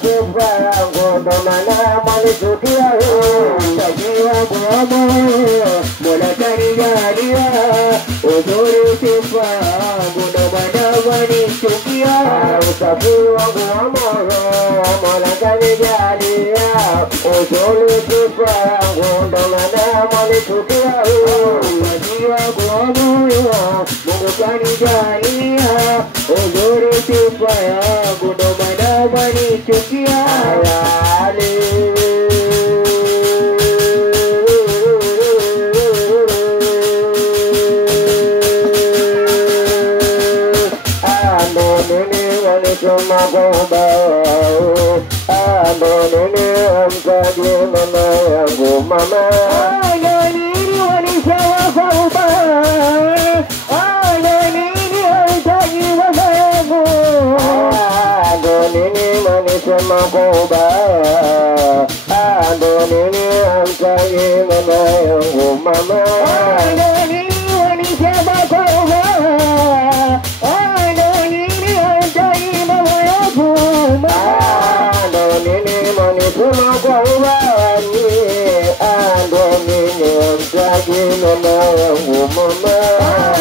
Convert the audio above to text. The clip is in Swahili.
sifa yangu ndo maana mwanichukia. Takiwa Bwana Mola kanijalia uzuri sifa yangu ndo maana mwanichukia. Usafi wangu wa moyo Mola kanijalia uzuri sifa yangu ndo maana mwanichukia. Usafi wangu wa moyo Mungu kanijalia uzuri sifa yangu ndo maana mwanichukia. Wanituma kwa ubao, nini mtaji mama yangu mama. Nini wanisema kwa ubao, nini mtaji mama yangu. Nini wanisema kwa ubao, nini mtaji mama yangu mama. Nini wanisema kwa ubao, manituma kwa ubani, ando nini mtaji mama yangu mama.